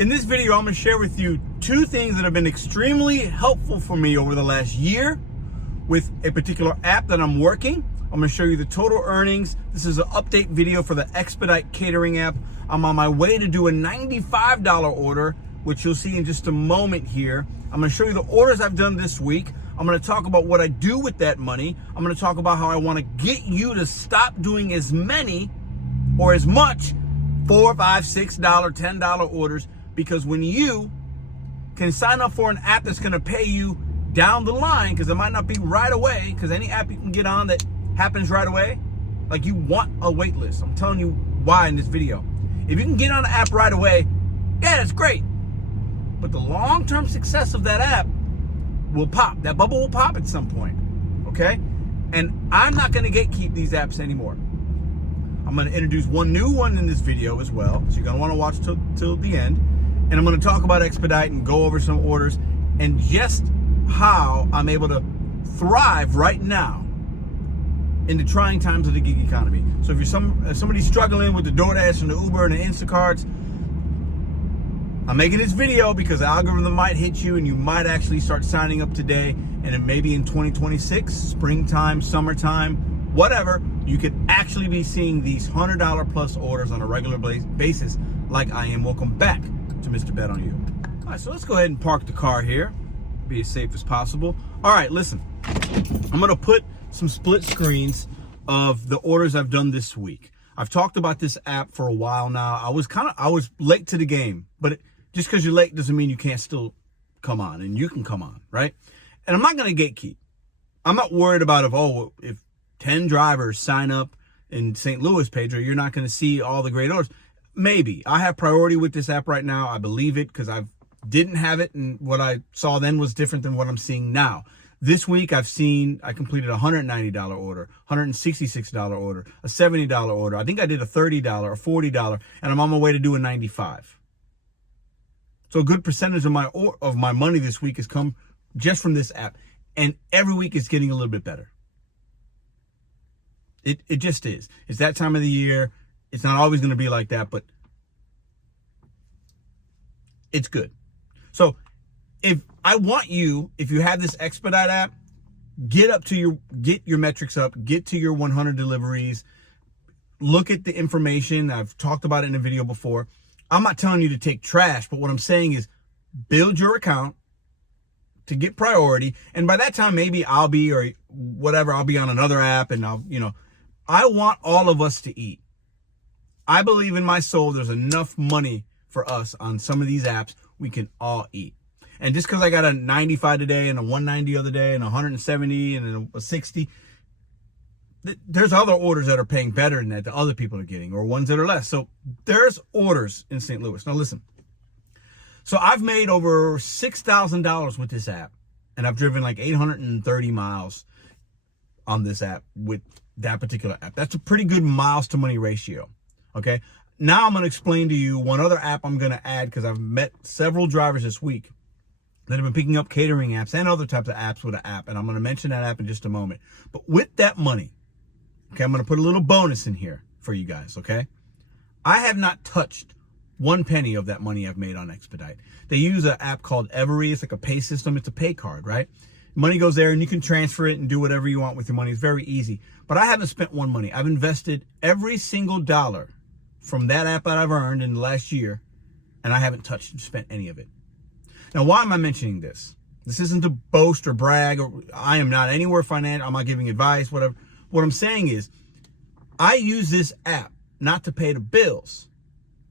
In this video, I'm going to share with you two things that have been extremely helpful for me over the last year with a particular app that I'm working. I'm going to show you the total earnings. This is an update video for the Expedite catering app. I'm on my way to do a $95 order, which you'll see in just a moment here. I'm going to show you the orders I've done this week. I'm going to talk about what I do with that money. I'm going to talk about how I want to get you to stop doing as many or as much $4, $5, $6, $10 orders, because when you can sign up for an app that's going to pay you down the line, because it might not be right away, because any app you can get on that happens right away, like you want a wait list. I'm telling you why in this video. If you can get on an app right away, yeah, that's great. But the long-term success of that app will pop. That bubble will pop at some point, okay? And I'm not going to gatekeep these apps anymore. I'm going to introduce one new one in this video as well, so you're going to want to watch till the end. And I'm going to talk about Expedite and go over some orders and just how I'm able to thrive right now in the trying times of the gig economy. So if you're somebody struggling with the DoorDash and the Uber and the Instacarts, I'm making this video because the algorithm might hit you and you might actually start signing up today, and then maybe in 2026, springtime, summertime, whatever, you could actually be seeing these $100 plus orders on a regular basis like I am. Welcome back to Mr. Bet on You. All right, so let's go ahead and park the car here, be as safe as possible. All right, listen, I'm gonna put some split screens of the orders I've done this week. I've talked about this app for a while now. I was late to the game, but just because you're late doesn't mean you can't still come on, and you can come on, right? And I'm not gonna gatekeep. I'm not worried about if 10 drivers sign up in St. Louis, Pedro, you're not gonna see all the great orders. Maybe. I have priority with this app right now. I believe it because I didn't have it, and what I saw then was different than what I'm seeing now. This week I completed a $190 order, $166 order, a $70 order. I think I did a $30, a $40, and I'm on my way to do a $95. So a good percentage of my money this week has come just from this app, and every week it's getting a little bit better. It just is. It's that time of the year. It's not always going to be like that, but it's good. So if you have this Expedite app, get your metrics up, get to your 100 deliveries, look at the information. I've talked about it in a video before. I'm not telling you to take trash, but what I'm saying is build your account to get priority. And by that time, maybe I'll be on another app, and I want all of us to eat. I believe in my soul there's enough money for us on some of these apps. We can all eat. And just because I got a 95 today and a 190 the other day and a 170 and a 60, there's other orders that are paying better than that other people are getting, or ones that are less. So there's orders in St. Louis. Now listen. So I've made over $6,000 with this app, and I've driven like 830 miles on this app with that particular app. That's a pretty good miles to money ratio. Okay. Now I'm going to explain to you one other app I'm going to add, because I've met several drivers this week that have been picking up catering apps and other types of apps with an app. And I'm going to mention that app in just a moment. But with that money, okay, I'm going to put a little bonus in here for you guys. Okay. I have not touched one penny of that money I've made on Expedite. They use an app called Every. It's like a pay system. It's a pay card, right? Money goes there and you can transfer it and do whatever you want with your money. It's very easy. But I haven't spent one money. I've invested every single dollar from that app that I've earned in the last year, and I haven't touched and spent any of it. Now, why am I mentioning this? This isn't to boast or brag, or I am not anywhere financial. I'm not giving advice, whatever. What I'm saying is I use this app not to pay the bills.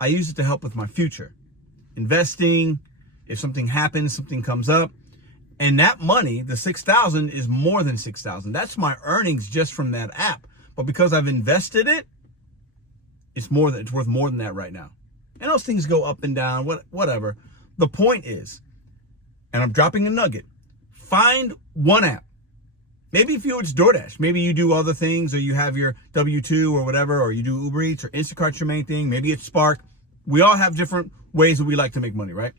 I use it to help with my future. Investing, if something happens, something comes up, and that money, the $6,000, is more than $6,000. That's my earnings just from that app. But because I've invested it, it's worth more than that right now. And those things go up and down, whatever. The point is, and I'm dropping a nugget, find one app. Maybe for you it's DoorDash. Maybe you do other things, or you have your W-2 or whatever, or you do Uber Eats or Instacart's your main thing. Maybe it's Spark. We all have different ways that we like to make money, right?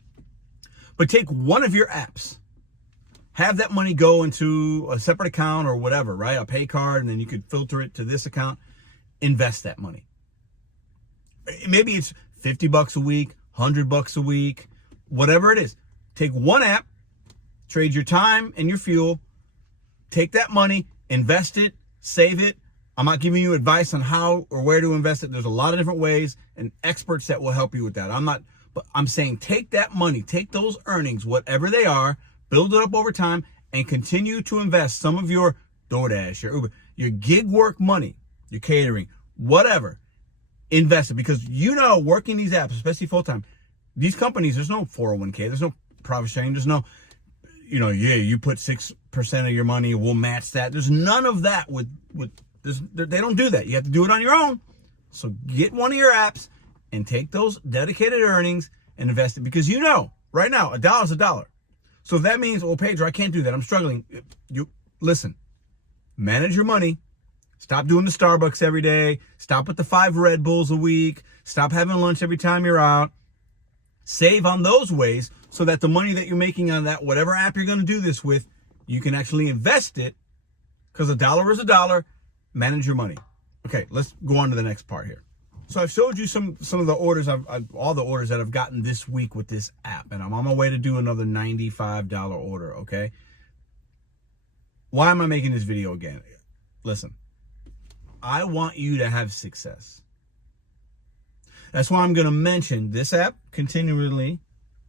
But take one of your apps, have that money go into a separate account or whatever, right? A pay card, and then you could filter it to this account. Invest that money. Maybe it's $50 a week, $100 a week, whatever it is. Take one app, trade your time and your fuel, take that money, invest it, save it. I'm not giving you advice on how or where to invest it. There's a lot of different ways and experts that will help you with that. But I'm saying take that money, take those earnings, whatever they are, build it up over time, and continue to invest some of your DoorDash, your Uber, your gig work money, your catering, whatever. Invest it, because working these apps, especially full time, these companies, there's no 401k, there's no profit sharing, there's no, you put 6% of your money, we'll match that. There's none of that with they don't do that. You have to do it on your own. So get one of your apps and take those dedicated earnings and invest it, because right now a dollar's a dollar. So if that means, well, Pedro, I can't do that, I'm struggling. You listen, manage your money. Stop doing the Starbucks every day. Stop with the 5 Red Bulls a week. Stop having lunch every time you're out. Save on those ways so that the money that you're making on that, whatever app you're going to do this with, you can actually invest it, because a dollar is a dollar. Manage your money. Okay, let's go on to the next part here. So I've showed you some of the orders, all the orders that I've gotten this week with this app, and I'm on my way to do another $95 order, okay? Why am I making this video again? Listen, I want you to have success. That's why I'm going to mention this app continually,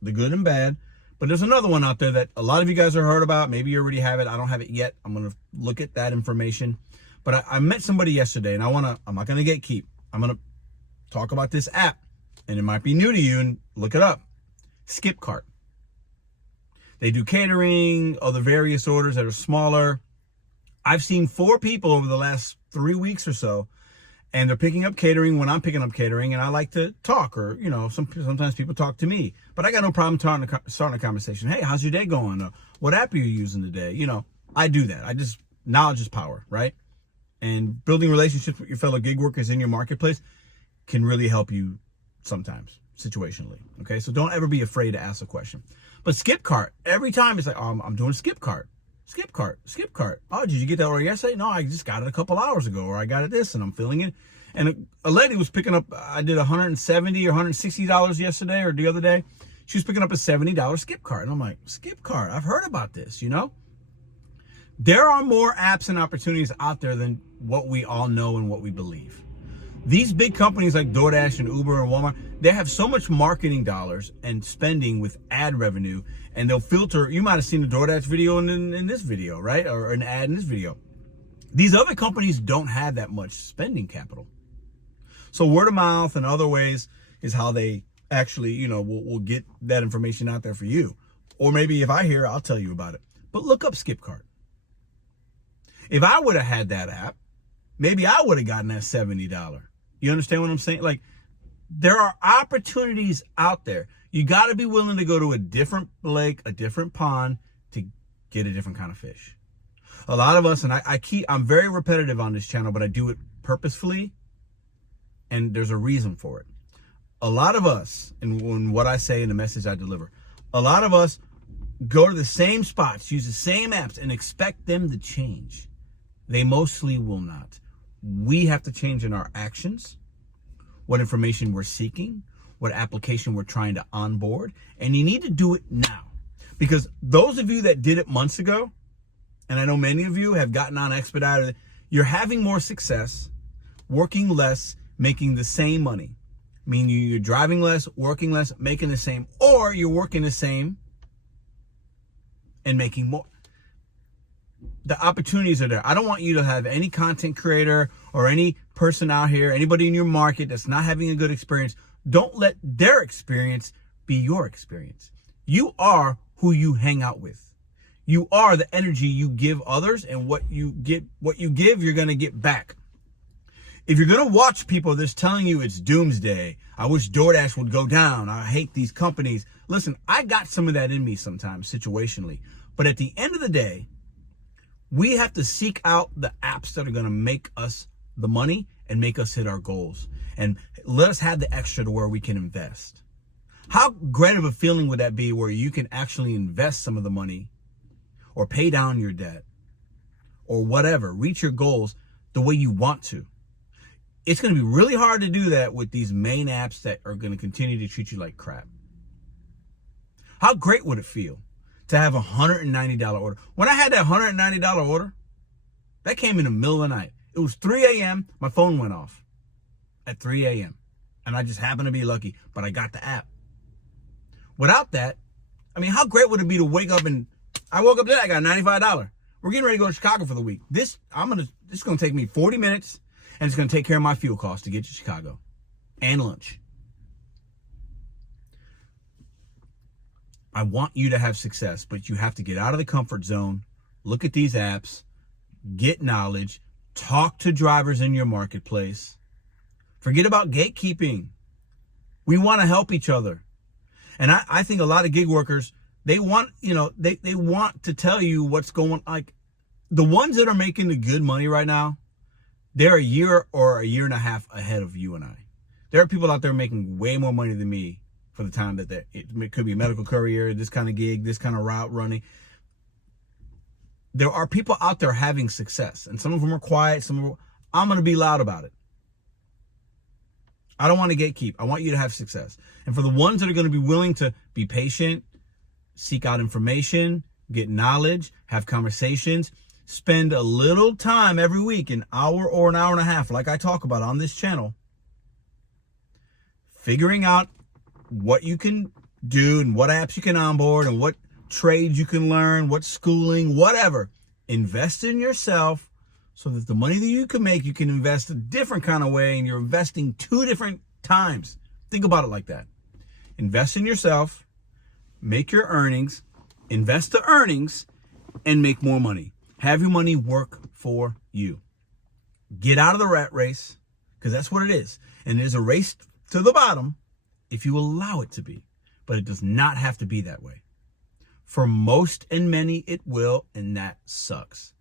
the good and bad. But there's another one out there that a lot of you guys have heard about. Maybe you already have it. I don't have it yet. I'm going to look at that information. But I met somebody yesterday, and I'm not going to gatekeep. I'm going to talk about this app, and it might be new to you, and look it up. Skipcart. They do catering, other various orders that are smaller. I've seen 4 people over the last 3 weeks or so, and they're picking up catering when I'm picking up catering, and I like to talk, or, sometimes people talk to me. But I got no problem starting a conversation. Hey, how's your day going? What app are you using today? I do that. Knowledge is power, right? And building relationships with your fellow gig workers in your marketplace can really help you sometimes, situationally. Okay, so don't ever be afraid to ask a question. But Skipcart, every time it's like, oh, I'm doing Skipcart. Oh, did you get that order yesterday? No, I just got it a couple hours ago, or I got it this, and I'm filling it. And a lady was picking up, I did $170 or $160 yesterday or the other day. She was picking up a $70 Skipcart. And I'm like, Skipcart, I've heard about this, There are more apps and opportunities out there than what we all know and what we believe. These big companies like DoorDash and Uber and Walmart, they have so much marketing dollars and spending with ad revenue, and they'll filter. You might have seen the DoorDash video in this video, right? Or an ad in this video. These other companies don't have that much spending capital. So word of mouth and other ways is how they actually, will get that information out there for you. Or maybe if I hear, I'll tell you about it. But look up Skipcart. If I would have had that app, maybe I would have gotten that $70. You understand what I'm saying? Like, there are opportunities out there. You got to be willing to go to a different lake, a different pond to get a different kind of fish. A lot of us, and I'm very repetitive on this channel, but I do it purposefully, and there's a reason for it. A lot of us, and what I say in the message I deliver, a lot of us go to the same spots, use the same apps, and expect them to change. They mostly will not. We have to change in our actions, what information we're seeking, what application we're trying to onboard, and you need to do it now. Because those of you that did it months ago, and I know many of you have gotten on Expediter, you're having more success, working less, making the same money. Meaning you're driving less, working less, making the same, or you're working the same and making more. The opportunities are there. I don't want you to have any content creator or any person out here, anybody in your market that's not having a good experience. Don't let their experience be your experience. You are who you hang out with. You are the energy you give others, and what you give, you're going to get back. If you're going to watch people that's telling you it's doomsday, I wish DoorDash would go down, I hate these companies. Listen, I got some of that in me sometimes situationally. But at the end of the day, we have to seek out the apps that are going to make us the money and make us hit our goals. And let us have the extra to where we can invest. How great of a feeling would that be where you can actually invest some of the money or pay down your debt or whatever, reach your goals the way you want to? It's going to be really hard to do that with these main apps that are going to continue to treat you like crap. How great would it feel to have a $190 order? When I had that $190 order, that came in the middle of the night. It was 3 a.m. My phone went off at 3 a.m. And I just happened to be lucky, but I got the app. Without that, I mean, how great would it be to wake up and I woke up today, I got $95. We're getting ready to go to Chicago for the week. This is going to take me 40 minutes, and it's going to take care of my fuel costs to get to Chicago and lunch. I want you to have success, but you have to get out of the comfort zone, look at these apps, get knowledge, talk to drivers in your marketplace. Forget about gatekeeping. We want to help each other. And I think a lot of gig workers, they want, they want to tell you what's going, like the ones that are making the good money right now, they're a year or a year and a half ahead of you and I. There are people out there making way more money than me for the time that it could be a medical courier, this kind of gig, this kind of route running. There are people out there having success, and some of them are quiet. I'm going to be loud about it. I don't want to gatekeep. I want you to have success. And for the ones that are going to be willing to be patient, seek out information, get knowledge, have conversations, spend a little time every week, an hour or an hour and a half, like I talk about on this channel, figuring out what you can do and what apps you can onboard and what trades you can learn, what schooling, whatever. Invest in yourself so that the money that you can make, you can invest a different kind of way, and you're investing 2 different times. Think about it like that. Invest in yourself, make your earnings, invest the earnings, and make more money. Have your money work for you. Get out of the rat race, because that's what it is. And there's a race to the bottom if you allow it to be. But it does not have to be that way. For most and many, it will, and that sucks.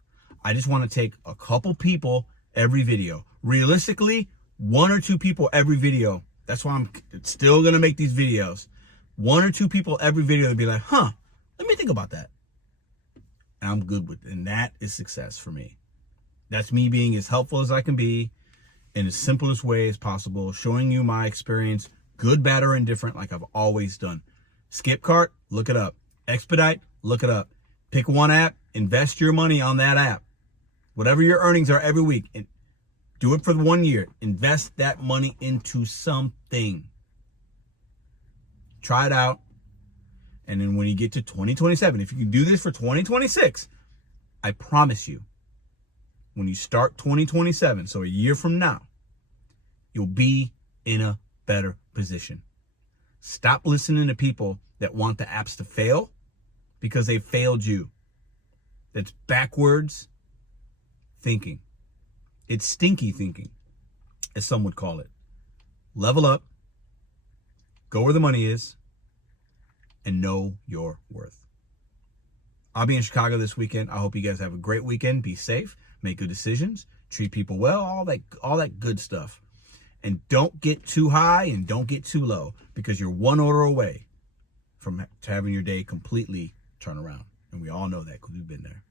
I just want to take a couple people every video. Realistically, 1 or 2 people every video. That's why I'm still going to make these videos. 1 or 2 people every video to be like, let me think about that. And I'm good with it. And that is success for me. That's me being as helpful as I can be in the simplest way as possible, showing you my experience, good, bad, or indifferent, like I've always done. Skip cart, look it up. Expedite, look it up. Pick one app, invest your money on that app. Whatever your earnings are every week, and do it for 1 year. Invest that money into something. Try it out. And then when you get to 2027, if you can do this for 2026, I promise you, when you start 2027, so a year from now, you'll be in a better position. Stop listening to people that want the apps to fail because they failed you. That's backwards thinking. It's stinky thinking, as some would call it. Level up, go where the money is, and know your worth. I'll be in Chicago this weekend. I hope you guys have a great weekend. Be safe, make good decisions, treat people well, all that good stuff. And don't get too high and don't get too low, because you're 1 order away from having your day completely turn around. And we all know that because we've been there.